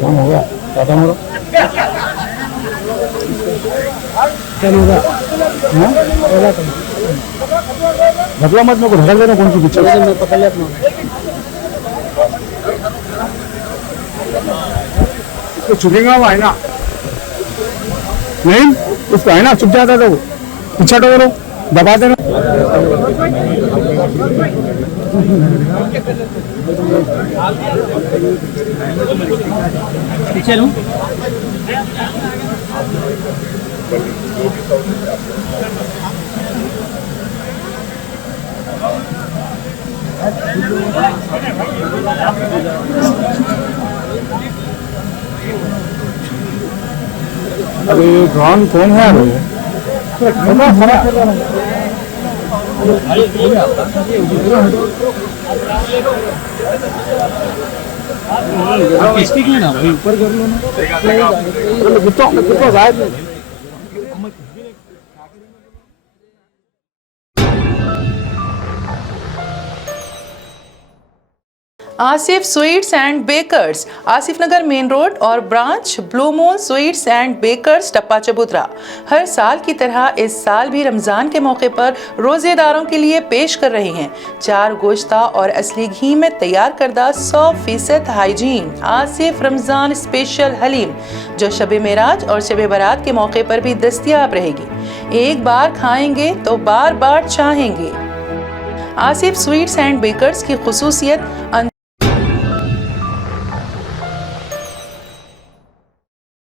काम हो गया, खत्म हो गया, क्या होगा? बदला मत, मेरे को ढका देना कौन सी पिक्चर मैं पकड़ लिया अपना। इसको छुपेगा वो है ना, नहीं उसको है ना, चुप जाता था वो, पीछा टोरो दबा देना। चलो अरे ड्रोन कौन है स्टिक लेना भाई, ऊपर कर लो ना, कितना गायब। Asif sweets and bakers, Asif Nagar main road और branch blue moon sweets and bakers Tappa Chabutra हर साल की तरह इस साल भी रमज़ान के मौके पर रोज़ेदारों के लिए पेश कर रहे हैं 4 गोश्ता और असली घी में तैयार करदा 100% हाइजीन आसिफ रमज़ान स्पेशल हलीम, जो शब मेराज और शब बारात के मौके पर भी दस्तयाब रहेगी। एक बार खाएंगे तो बार बार चाहेंगे। आसिफ स्वीट्स एंड बेकर्स की खुसूसियत